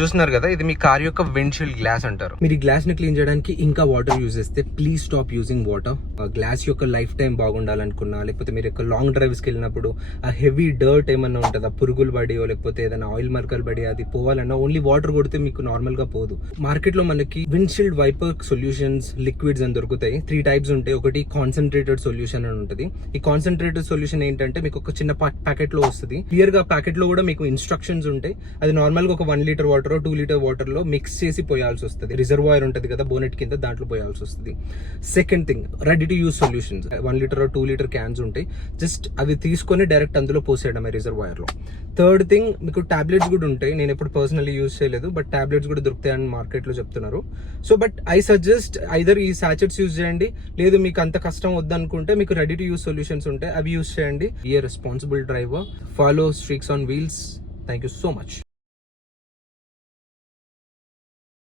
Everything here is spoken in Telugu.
చూస్తున్నారు కదా, ఇది మీ కార్ యొక్క విండ్షీల్డ్ గ్లాస్ అంటారు. మీరు ఈ గ్లాస్ ని క్లీన్ చేయడానికి ఇంకా వాటర్ యూజ్ చేస్తే please stop using water. Glass యొక్క లైఫ్ టైం బాగుండాలనుకున్నా, లేకపోతే మీరు యొక్క లాంగ్ డ్రైవ్స్కి వెళ్ళినప్పుడు ఆ హెవీ డర్ట్ ఏమన్నా ఉంటుంది, ఆ పురుగులు పడియో లేకపోతే ఏదైనా ఆయిల్ మరకలు పడి అది పోవాలన్నా ఓన్లీ వాటర్ కొడితే మీకు నార్మల్ గా పోదు. మార్కెట్ లో మనకి విండ్షీల్డ్ వైపర్ సొల్యూషన్స్, లిక్విడ్స్ అని దొరుకుతాయి. 3 టైప్స్ ఉంటాయి. ఒకటి కాన్సన్ట్రేటెడ్ సొల్యూషన్ అని ఉంటుంది. ఈ కాన్సన్ట్రేటెడ్ సొల్యూషన్ ఏంటంటే మీకు ఒక చిన్న ప్యాకెట్ లో వస్తుంది. క్లియర్ గా ప్యాకెట్ లో కూడా మీకు ఇన్స్ట్రక్షన్స్ ఉంటాయి. అది నార్మల్ గా ఒక 1 లీటర్ వాటర్ 2 లీటర్ వాటర్ లో మిక్స్ చేసి పోయాల్సి వస్తుంది. రిజర్వాయర్ ఉంటుంది కదా బోనెట్ కింద, దాంట్లో పోయాల్సి వస్తుంది. Second thing, ready to use solutions. 1 litre 2 litre cans ఉంటాయి. జస్ట్ అవి తీసుకొని డైరెక్ట్ అందులో పోసేయడమే రిజర్వాయర్ లో. థర్డ్ థింగ్, మీకు టాబ్లెట్స్ కూడా ఉంటాయి. నేను ఎప్పుడు పర్సనల్లీ యూజ్ చేయలేదు, బట్ టాబ్లెట్స్ కూడా దొరుకుతాయని మార్కెట్ లో చెప్తున్నారు. So but I suggest either ఈ సాచెట్స్ యూజ్ చేయండి, లేదు మీకు అంత కష్టం వద్దనుకుంటే మీకు రెడీ టు యూజ్ సొల్యూషన్స్ ఉంటాయి, అవి యూజ్ చేయండి. Be a responsible driver, follow streaks on wheels. Thank you so much.